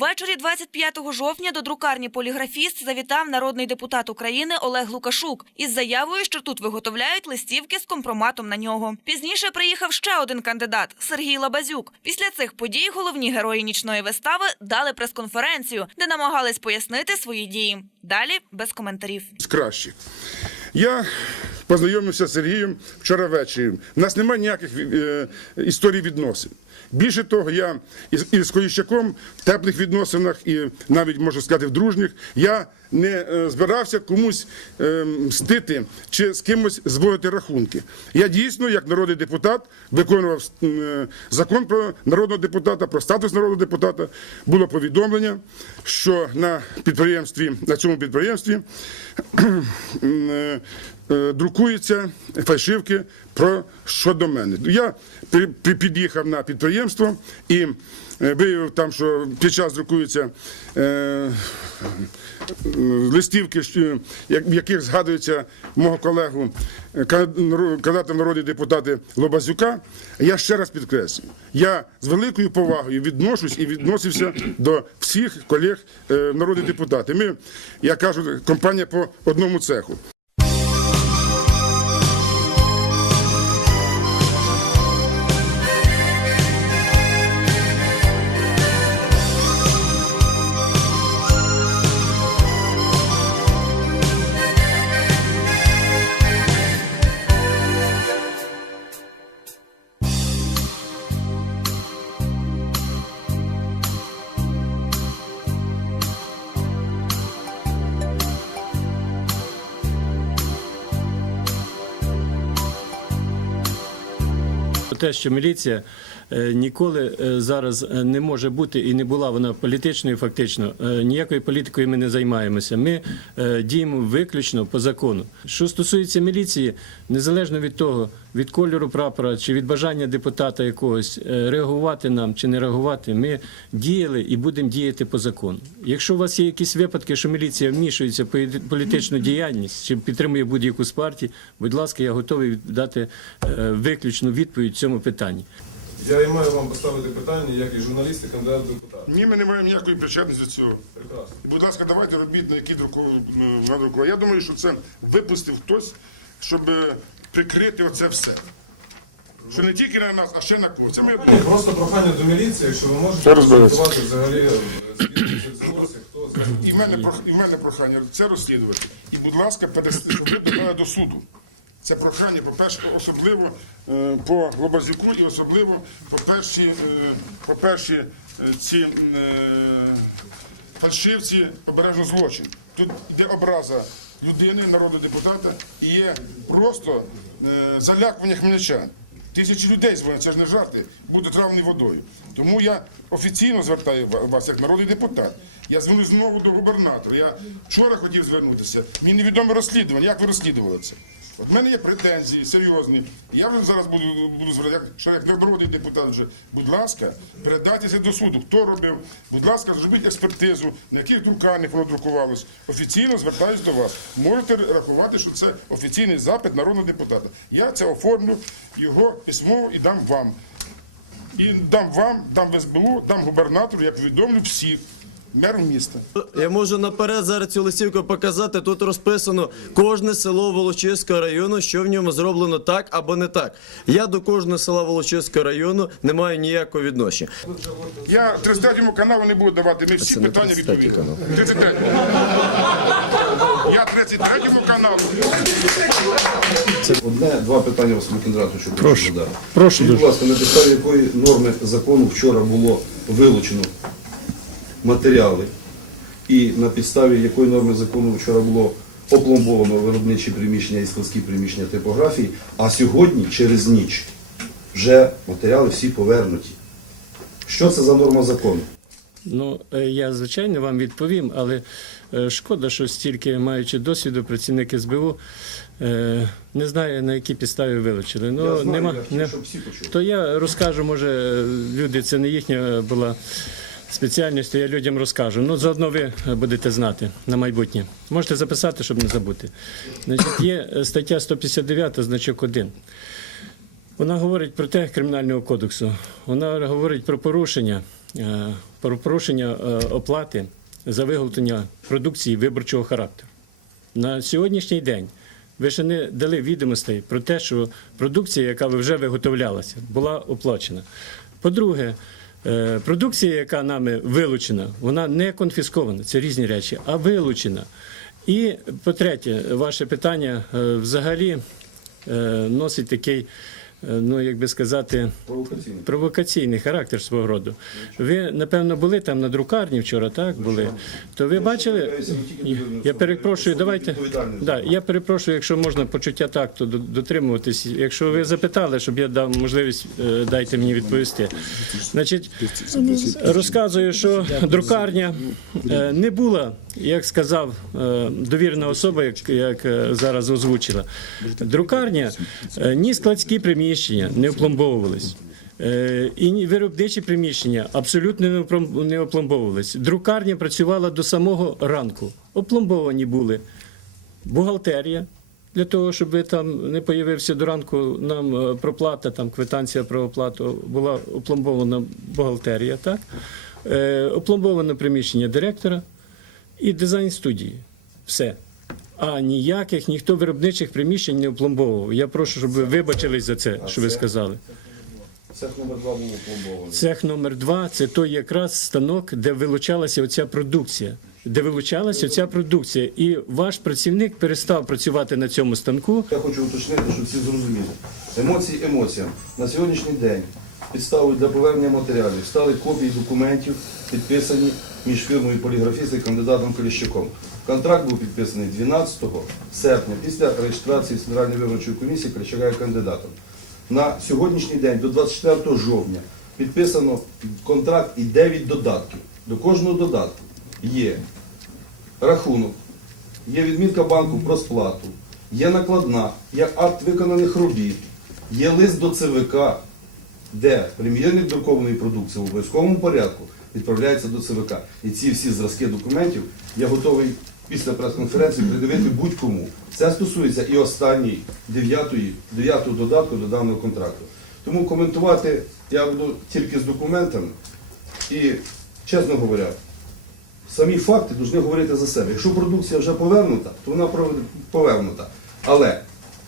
Ввечері 25 жовтня до друкарні Поліграфіст завітав народний депутат України Олег Лукашук із заявою, що тут виготовляють листівки з компроматом на нього. Пізніше приїхав ще один кандидат Сергій Лабазюк. Після цих подій головні герої нічної вистави дали прес-конференцію, де намагались пояснити свої дії. Далі без коментарів. з кращих. Я познайомився з Сергієм вчора ввечері. У нас немає ніяких е, історій відносин. Більше того, я із, із Коліщаком в теплих відносинах і навіть можу сказати в дружніх. Я не е, збирався комусь е, мстити чи з кимось зводити рахунки. Я дійсно, як народний депутат, виконував е, закон про народного депутата, про статус народного депутата. Було повідомлення, що на підприємстві, на цьому підприємстві е, друкуються фальшивки про щодо мене. Я під'їхав на підприємство і е, виявив там, що під час друкуються е, листівки, в яких згадується мого колегу е, кандидата народні депутати Лобазюка. Я ще раз підкреслюю, я з великою повагою відношусь і відносився до всіх колег е, народних депутатів. Ми, я кажу, компанія по одному цеху. Те, що міліція е, ніколи е, зараз е, не може бути і не була вона політичною, фактично ніякою політикою ми не займаємося. Ми діємо виключно по закону. Що стосується міліції, незалежно від того, від кольору прапора чи від бажання депутата якогось е, реагувати нам чи не реагувати, ми діяли і будемо діяти по закону. Якщо у вас є якісь випадки, що міліція вмішується в політичну діяльність чи підтримує будь-яку з партій, будь ласка, я готовий дати е, виключну відповідь цьому питанні. Я і маю вам поставити питання, як і журналіст, і кандидат в депутати. Ні, ми не маємо ніякої причетності до цього. Прекрасно. Будь ласка, давайте робіть на які надрукували. Я думаю, що це випустив хтось, щоб е, прикрити оце все. Що не тільки на нас, а ще на когось. Ми Просто прохання до міліції, якщо ви можете прокоментувати взагалі е, звідки це взялося, хто І в мене, і в мене прохання це розслідувати. І, будь ласка, щоб ви до суду. Це прохання, по-перше, особливо е, по Лобазюку і особливо по перші, е, по перші ці е, фальшивці обережно злочин. Тут йде образа людини, народу депутата, і є просто е, залякування хмельничан. Тисячі людей дзвонять, це ж не жарти, буде травні водою. Тому я офіційно звертаю вас як народний депутат. Я звернусь знову до губернатора. Я вчора хотів звернутися. Мені невідоме розслідування. Як ви розслідували це? От в мене є претензії серйозні. Я вже зараз буду, буду звертати, як, як народний депутат вже. Будь ласка, передайте це до суду. Хто робив? Будь ласка, зробіть експертизу, на яких друкарнях воно друкувалось. Офіційно звертаюсь до вас. Можете рахувати, що це офіційний запит народного депутата. Я це оформлю його письмово і дам вам. І дам вам, дам в СБУ, дам губернатору, як повідомлю всіх, меру міста. Я можу наперед зараз цю листівку показати. Тут розписано кожне село Волочиського району, що в ньому зроблено так або не так. Я до кожного села Волочиського району не маю ніякого відношення. Я 33-му каналу не буду давати, ми всі питання 33-й відповіли. канал. 33-му. Я 33-му каналу. Одне-два питання Василю Кіндрату, що прошу. Прошу будь ласка, на підставі якої норми закону вчора було вилучено матеріали, і на підставі якої норми закону вчора було опломбовано виробничі приміщення і складські приміщення типографії, а сьогодні, через ніч, вже матеріали всі повернуті. Що це за норма закону? Ну, е, я звичайно вам відповім, але е, шкода, що стільки маючи досвіду, працівник СБУ е, не знає, на які підстави вилучили. Ну, Я знаю, нема, я хотів, не- щоб всі почули. То я розкажу, може, люди, це не їхня була спеціальність, то я людям розкажу. Ну, заодно ви будете знати на майбутнє. Можете записати, щоб не забути. Значить, є е, стаття 159, значок 1. Вона говорить про те Кримінального кодексу. Вона говорить про порушення е, про порушення е, оплати за виготовлення продукції виборчого характеру. На сьогоднішній день ви ще не дали відомостей про те, що продукція, яка вже виготовлялася, була оплачена. По-друге, продукція, яка нами вилучена, вона не конфіскована, це різні речі, а вилучена. І по-третє, ваше питання е, взагалі е, носить такий, е, ну як би сказати, Провокаційно. провокаційний характер свого роду. Ви, напевно, були там на друкарні вчора, так? Були. То ви бачили. Я перепрошую, давайте. Да, я перепрошую, якщо можна почуття такту до- дотримуватись. Якщо ви запитали, щоб я дав можливість, е, дайте мені відповісти. Значить, розказую, що друкарня е, не була, як сказав е, довірена особа, як, як е, зараз озвучила. Друкарня е, ні складські приміщення не опломбовувались. І виробничі приміщення абсолютно не оплом- не опломбовувались. Друкарня працювала до самого ранку. Опломбовані були бухгалтерія. Для того, щоб там не появився до ранку, нам проплата, там квитанція про оплату була опломбована бухгалтерія, так? Опломбоване приміщення директора і дизайн студії. Все. А ніяких ніхто виробничих приміщень не опломбовував. Я прошу, щоб ви вибачились за це, що ви сказали. Цех номер два був опломбований. Цех номер два це той якраз станок, де вилучалася оця продукція. Де вилучалася оця продукція, і ваш працівник перестав працювати на цьому станку. Я хочу уточнити, щоб всі зрозуміли. Емоції емоціям. На сьогоднішній день підставою для повернення матеріалів стали копії документів, підписані між фірмою поліграфіст і кандидатом Поліщуком. Контракт був підписаний 12 серпня після реєстрації Центральної виборчої комісії Кричака як кандидатом. На сьогоднішній день, до 24 жовтня, підписано контракт і 9 додатків. До кожного додатку є рахунок, є відмітка банку про сплату, є накладна, є акт виконаних робіт, є лист до ЦВК, де прем'єрник друкованої продукції в обов'язковому порядку відправляється до ЦВК. І ці всі зразки документів я готовий після прес-конференції придивити будь-кому. Це стосується і останньої, дев'ятої, дев'ятого додатку до даного контракту. Тому коментувати я буду тільки з документами і, чесно говоря, самі факти повинні говорити за себе. Якщо продукція вже повернута, то вона повернута. Але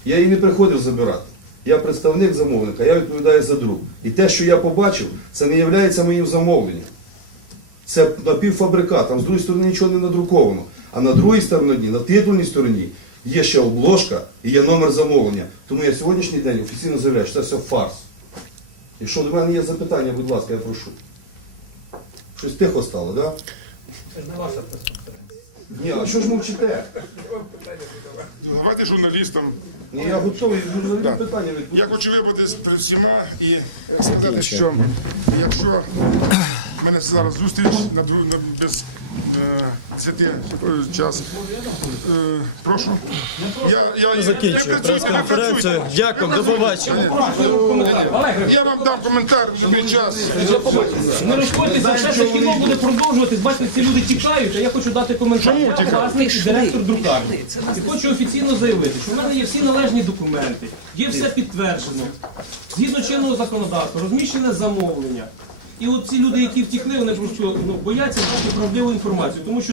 я її не приходив забирати. Я представник замовника, я відповідаю за друк. І те, що я побачив, це не є моїм замовленням. Це напівфабрикат, там з другої сторони нічого не надруковано. А на другій стороні, на титульній стороні, є ще обложка і є номер замовлення. Тому я сьогоднішній день офіційно заявляю, що це все фарс. Якщо до мене є запитання, будь ласка, я прошу. Щось тихо стало, так? Да? Ні, а що ж мовчите? Давайте журналістам. Ні, я готовий журналістам Да. питання Я хочу вибратися перед всіма і сказати, що якщо в мене зараз зустріч на, друг, на без е, 10 е, час. Е, прошу. Я, я, я, Закінчую я прес-конференцію. Дякую, до побачення. Я вам дам коментар в час. Не розходьтеся, все це кіно буде продовжуватись. Бачите, ці люди тікають, а я хочу дати коментар. Я власник і директор друкарні. І хочу офіційно заявити, що в мене є всі належні документи, є все підтверджено. Згідно чинного законодавства, розміщене замовлення. І от ці люди, які втікли, вони просто ну, бояться дати правдиву інформацію, тому що